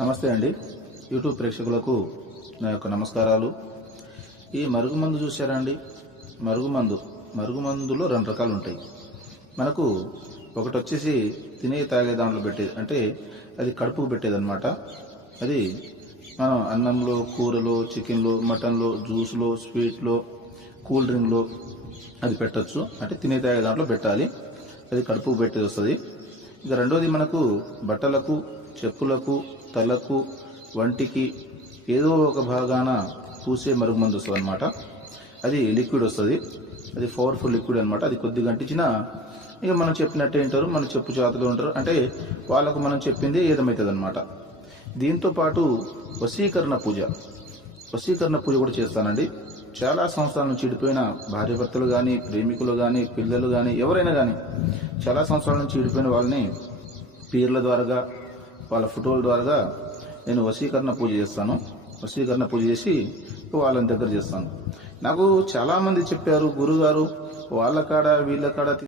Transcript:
నమస్తే అండి. యూట్యూబ్ ప్రేక్షకులకు నా యొక్క నమస్కారాలు. ఈ మరుగుమందు చూసారా అండి? మరుగుమందులో రెండు రకాలు ఉంటాయి. మనకు ఒకటి వచ్చేసి తినే తాగే దాంట్లో పెట్టేది, అంటే అది కడుపుకు పెట్టేదన్నమాట. అది మనం అన్నంలో, కూరలో, చికెన్లో, మటన్లో, జ్యూస్లో, స్వీట్లో, కూల్ డ్రింక్లో అది పెట్టచ్చు. అంటే తినే తాగే దాంట్లో పెట్టాలి, అది కడుపుకు పెట్టేది వస్తుంది. ఇక రెండోది మనకు బట్టలకు, చెప్పులకు, తలకు, వంటికి ఏదో ఒక భాగాన పూసే మరుగుమందు వస్తుంది అనమాట. అది లిక్విడ్ వస్తుంది, అది పవర్ఫుల్ లిక్విడ్ అనమాట. అది కొద్దిగా అంటించినా ఇక మనం చెప్పినట్టే వింటారు, మన చెప్పు చేతలో ఉంటారు. అంటే వాళ్ళకు మనం చెప్పింది ఏదమవుతుంది అనమాట. దీంతో పాటు వశీకరణ పూజ కూడా చేస్తానండి. చాలా సంవత్సరాల నుంచి చెడిపోయిన భార్యాభర్తలు కానీ, ప్రేమికులు కానీ, పిల్లలు కానీ, ఎవరైనా కానీ చాలా సంవత్సరాల నుంచి చెడిపోయిన వాళ్ళని పీర్ల ద్వారా, వాళ్ళ ఫోటోల ద్వారా నేను వశీకరణ పూజ చేస్తాను. వశీకరణ పూజ చేసి వాళ్ళని దగ్గర చేస్తాను. నాకు చాలామంది చెప్పారు, గురుగారు వాళ్ళ కాడ వీళ్ళ కాడ